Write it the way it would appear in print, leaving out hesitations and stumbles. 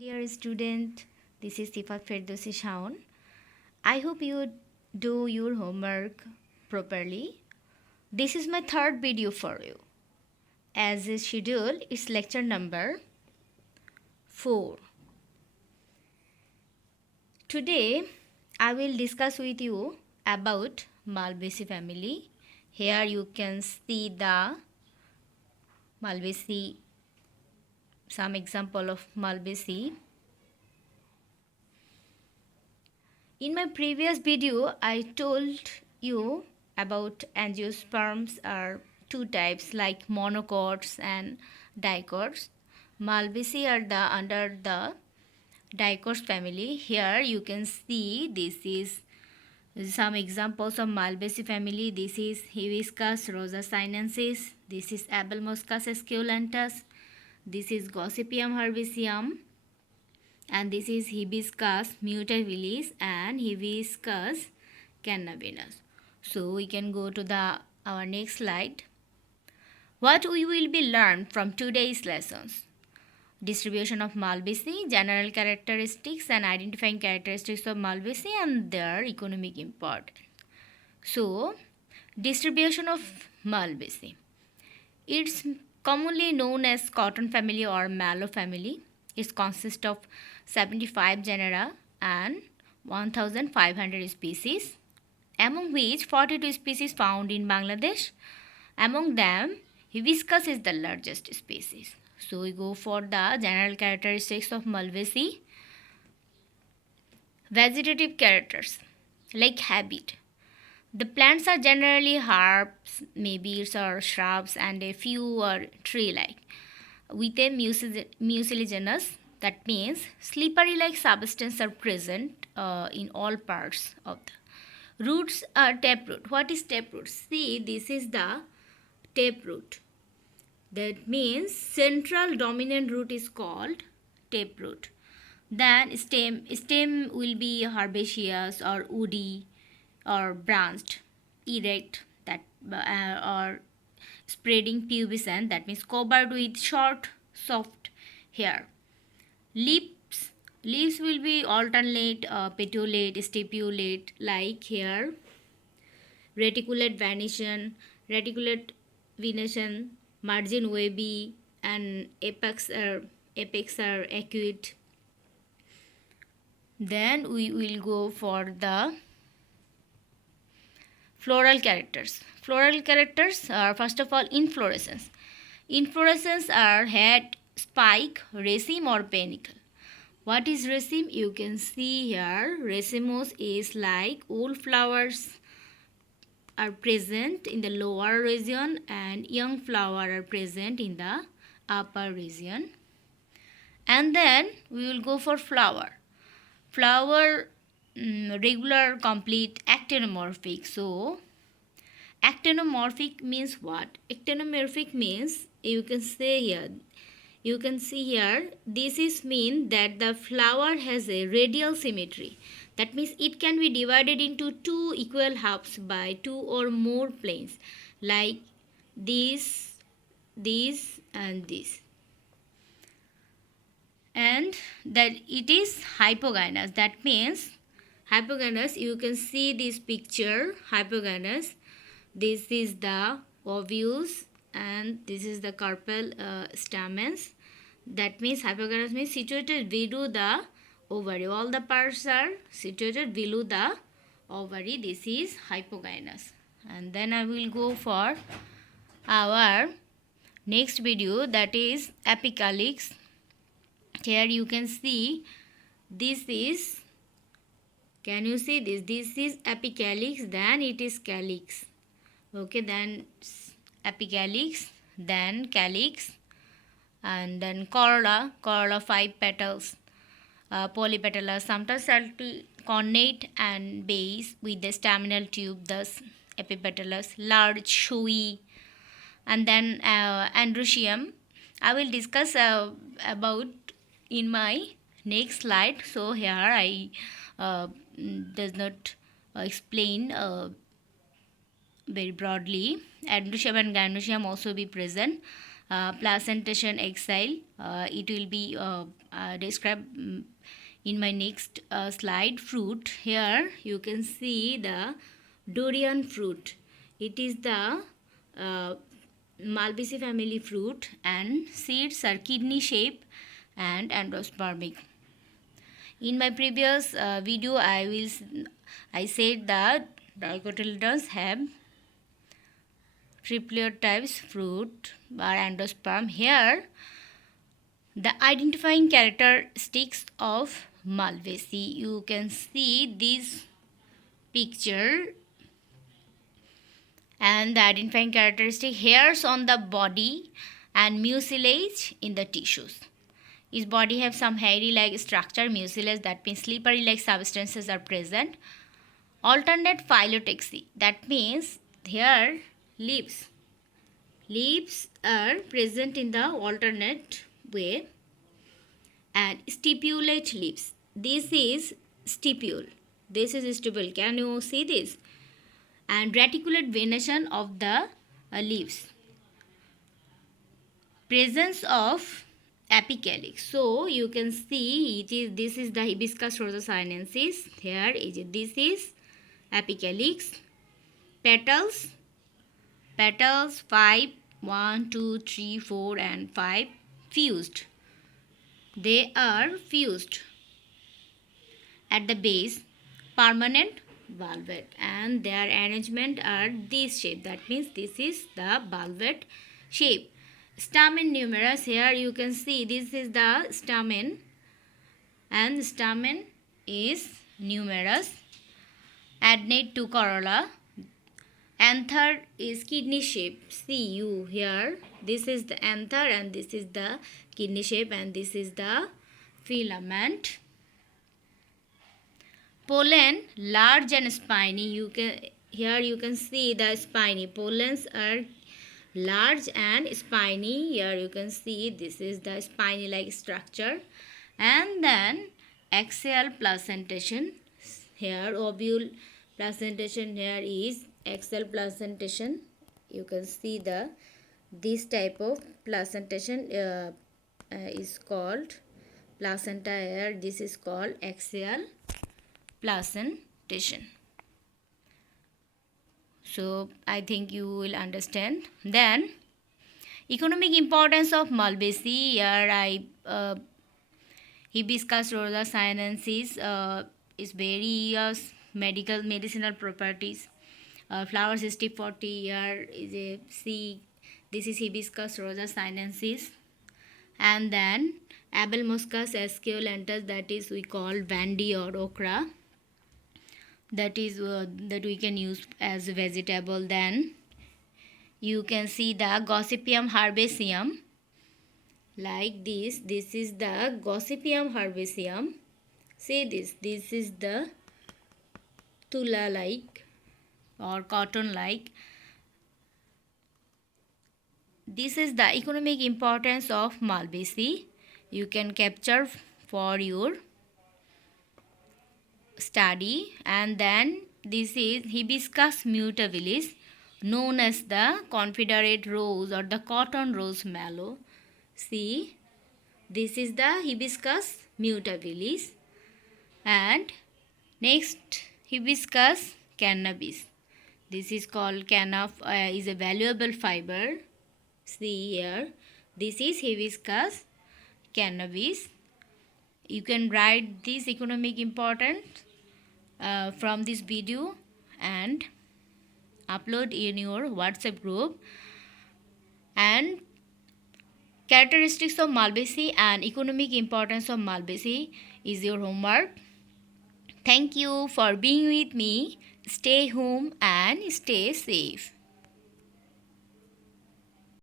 Dear student, this is Sifat Ferdowsi Shaun. I hope you do your homework properly. This is my third video for you. As is scheduled, it's lecture number 4. Today, I will discuss with you about Malvaceae family. Here you can see the Malvaceae, some example of Malvaceae. In my previous video, I told you about angiosperms are two types like monocots and dicots. Malvaceae are under the dicots family. Here you can see this is some examples of Malvaceae family. This is Hibiscus rosa sinensis. This is Abelmoschus esculentus. This is Gossypium herbaceum. And this is Hibiscus mutabilis and Hibiscus cannabinus. So we can go to our next slide. What we will be learned from today's lessons: distribution of Malvaceae, general characteristics and identifying characteristics of Malvaceae and their economic importance. So, distribution of Malvaceae. It's commonly known as cotton family or mallow family. It consists of 75 genera and 1500 species, among which 42 species found in Bangladesh. Among them, hibiscus is the largest species. So we go for the general characteristics of Malvaceae. Vegetative characters like habit. The plants are generally herbs, maybe it's or shrubs, and a few are tree-like with a mucilaginous, that means slippery-like substance are present in all parts of the roots. Are taproot. What is taproot? See, this is the taproot. That means central dominant root is called taproot. Then stem will be herbaceous or woody or branched, erect, that or spreading pubescent, that means covered with short soft hair. Leaves will be alternate, petiolate, stipulate, like here. Reticulate venation, margin wavy, and apex are acute. Then we will go for the floral characters. Floral characters are first of all inflorescence. Inflorescence are head, spike, raceme or panicle. What is raceme? You can see here. Racemose is like old flowers are present in the lower region and young flower are present in the upper region. And then we will go for flower. Flower regular, complete, actinomorphic. So actinomorphic means what? Actinomorphic means you can see here, this is mean that the flower has a radial symmetry. That means it can be divided into two equal halves by two or more planes, like this, and this. And that it is hypogynous. That means hypogynous, you can see this picture, hypogynous. This is the ovules and this is the carpel stamens. That means hypogynous means situated below the ovary. All the parts are situated below the ovary. This is hypogynous. And then I will go for our next video, that is apicalyx. Here you can see this is, can you see this? This is apicalyx, then it is calyx. Okay, then apicalyx, then calyx, and then corolla 5 petals, polypetalous, sometimes alternate and base with the staminal tube, thus epipetalous, large, showy. And then androecium I will discuss about in my next slide. So here I does not explain very broadly. Androecium and gynoecium also be present. placentation exile. It will be described in my next slide. Fruit, here you can see the durian fruit. It is the Malvaceae family fruit, and seeds are kidney shape and endospermic. In my previous video, I said that dicotyledons have triploid types fruit or endosperm. Here, the identifying characteristics of Malvaceae. You can see this picture, and the identifying characteristic: hairs on the body and mucilage in the tissues. Its body have some hairy-like structure, mucilage, that means slippery-like substances are present. Alternate phyllotaxy, that means here leaves are present in the alternate way. And stipulate leaves, this is stipule, can you see this? And reticulate venation of the leaves, presence of apicalyx. So you can see this is the Hibiscus rosa sinensis. Here this is apicalyx. Petals 5, 1, 2, 3, 4 and 5 fused. They are fused at the base, permanent valvate, and their arrangement are this shape. That means this is the valvate shape. Stamen numerous. Here you can see this is the stamen, and the stamen is numerous. Adnate to corolla. Anther is kidney shape. See you here. This is the anther and this is the kidney shape, and this is the filament. Pollen large and spiny. Here you can see the spiny. Pollens are large and spiny. Here you can see this is the spiny like structure. And then axial placentation. Here ovule placentation. Here is axial placentation. You can see this type of placentation is called placenta. Here this is called axial placentation. So I think you will understand. Then economic importance of Malvaceae. Here Hibiscus rosa sinensis is various medicinal properties. Flower 60-40. Here is a see. This is Hibiscus rosa sinensis. And then Abelmoschus esculentus, that is we call vandy or okra. That is that we can use as a vegetable. Then you can see the Gossypium herbaceum like this. This is the Gossypium herbaceum. See this. This is the tula like or cotton like. This is the economic importance of Malvaceae. You can capture for your study. And then this is Hibiscus mutabilis, known as the Confederate rose or the cotton rose mallow. See, this is the Hibiscus mutabilis. And next, Hibiscus cannabis. This is called is a valuable fiber. See here, this is Hibiscus cannabis. You can write this economic importance from this video and upload in your WhatsApp group. And characteristics of Malvaceae and economic importance of Malvaceae is your homework. Thank you for being with me. Stay home and stay safe.